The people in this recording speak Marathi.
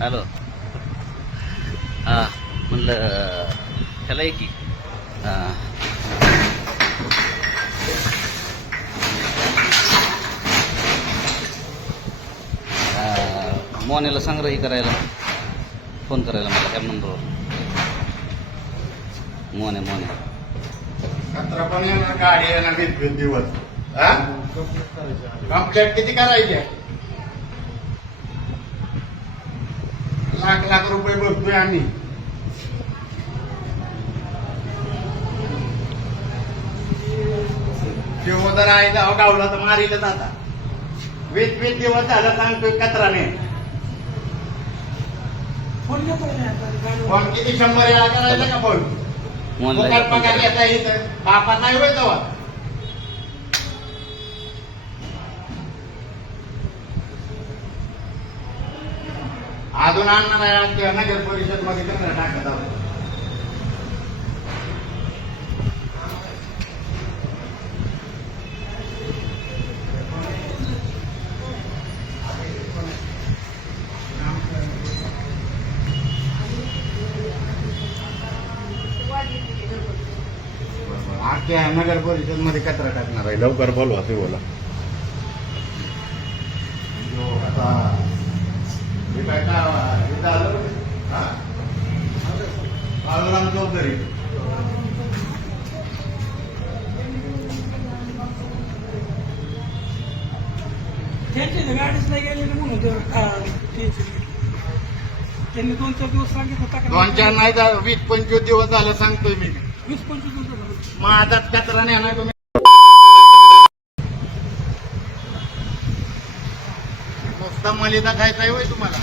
हॅलो. हा म्हणलं ह्याला आहे की मोनेला संग्रही करायला फोन करायला मला त्या नंबरवर. मोने कचरा पण येणार, गाडी येणार, विद्युत दिवस कंप्लेंट किती करायचे? लाख लाख रुपये भरतोय आम्ही. शिवोदर आहे जाऊ गावला तर मारीलच आता. 20 दिवस झालं सांगतोय कचरा नाही. फोन किती 100 वेळा करायचा का फोन? मोनला पगार घेता इथं बापा नाही होय तेव्हा. अजून आणणार आहे नगर परिषद मध्ये कचरा टाकत आहोत. आख्या नगर परिषद मध्ये कचरा टाकणार आहे. लवकर बोलवा ते बोला. आता हे काय हे झालं बाळूराम चौधरी गाडीच नाही गेलेली म्हणून त्यांनी 2-4 दिवस सांगितलं. 2-4 नाही 20-25 दिवस झालं सांगतोय मी. 20-25 दिवस माझाच कचरा नाही ना तुम्ही. नुसता मलिदा खायचा आहे होय तुम्हाला?